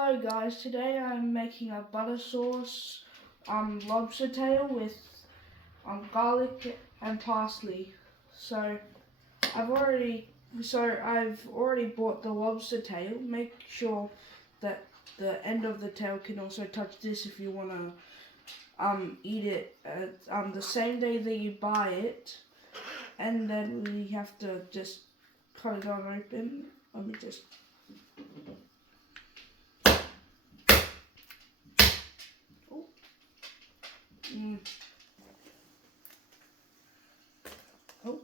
Hello guys, today I'm making a butter sauce lobster tail with garlic and parsley. So I've already bought the lobster tail. Make sure that the end of the tail can also touch this if you want to eat it the same day that you buy it. And then we have to just cut it on open. Let me just Oh.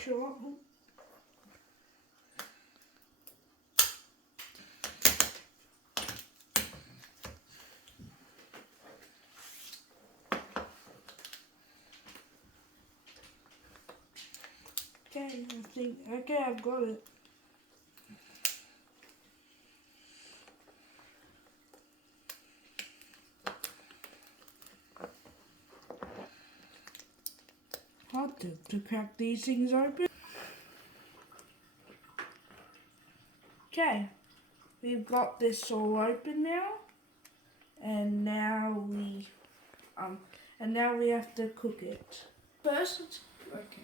Sure. Okay, I've got it. Hard to crack these things open. Okay, we've got this all open now, and now we have to cook it. First, okay.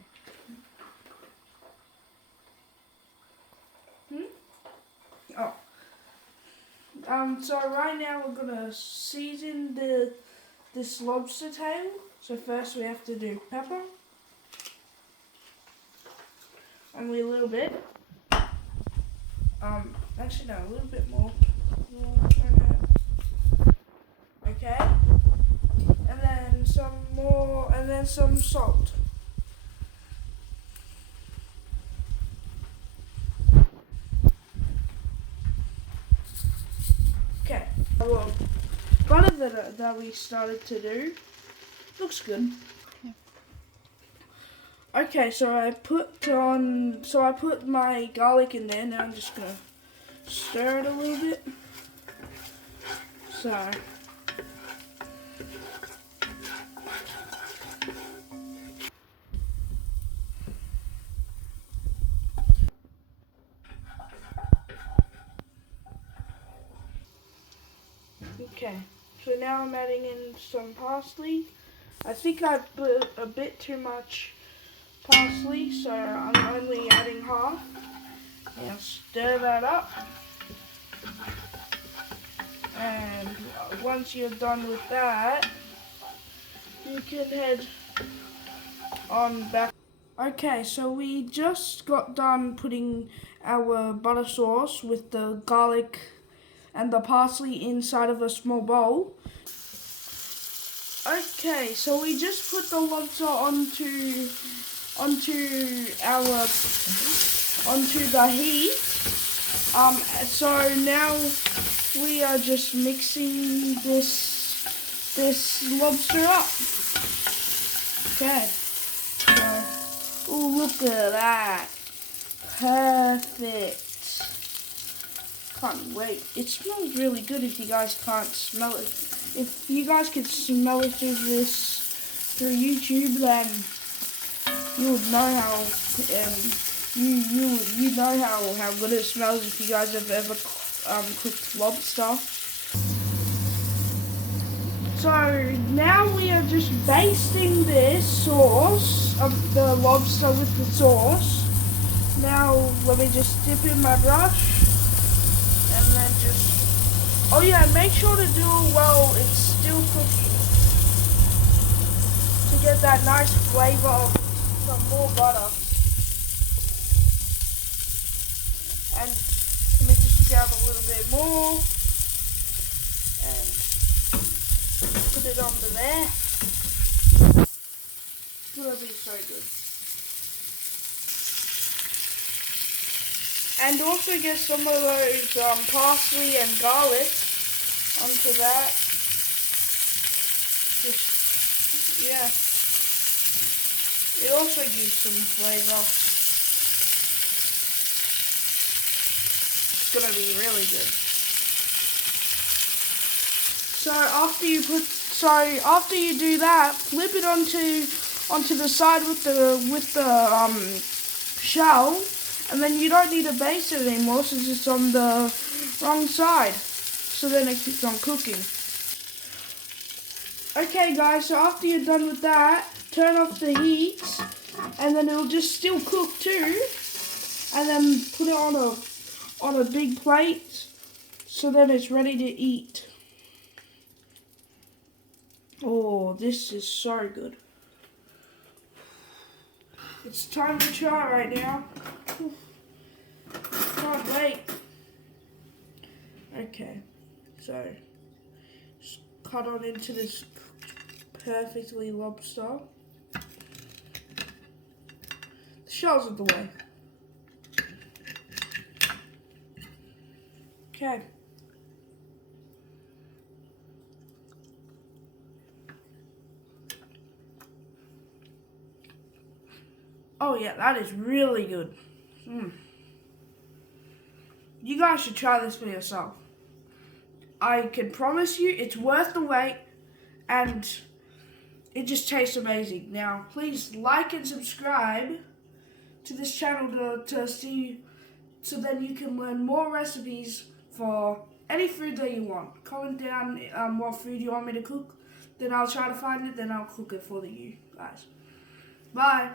So right now we're gonna season this lobster tail. So first we have to do pepper, only a little bit. Actually no, a little bit more. Okay. And then some more, and then some salt. Okay. Well, butter that we started to do looks good. Okay, so I put my garlic in there. Now I'm just gonna stir it a little bit. So okay, so now I'm adding in some parsley. I think I put a bit too much parsley, so I'm only adding half. Now stir that up. And once you're done with that, you can head on back. Okay, so we just got done putting our butter sauce with the garlic and the parsley inside of a small bowl. Okay, so we just put the lobster onto the heat. So now we are just mixing this lobster up. Okay. So, ooh, look at that. Perfect. Can't wait. It smells really good if you guys can't smell it. If you guys could smell it through YouTube, then you would know how you know how good it smells if you guys have ever cooked lobster. So now we are just basting this sauce of the lobster with the sauce. Now let me just dip in my brush and then just, oh yeah, make sure to do it while it's still cooking to get that nice flavor of some more butter. And let me just grab a little bit more and put it onto there. It's gonna be so good. And also get some of those parsley and garlic onto that. Just, yeah. It also gives some flavour. It's gonna be really good. So after you do that, flip it onto the side with the shell, and then you don't need to baste it anymore since it's on the wrong side. So then it keeps on cooking. Okay guys, so after you're done with that, turn off the heat, and then it'll just still cook too, and then put it on a big plate, so then it's ready to eat. Oh, this is so good. It's time to try right now. Can't wait. Okay, so just cut on into this perfectly lobster. The shell's in the way. Okay. Oh yeah, that is really good. You guys should try this for yourself. I can promise you it's worth the wait, and it just tastes amazing. Now, please like and subscribe to this channel to see, so then you can learn more recipes for any food that you want. Comment down what food you want me to cook, then I'll try to find it, then I'll cook it for you guys. Bye.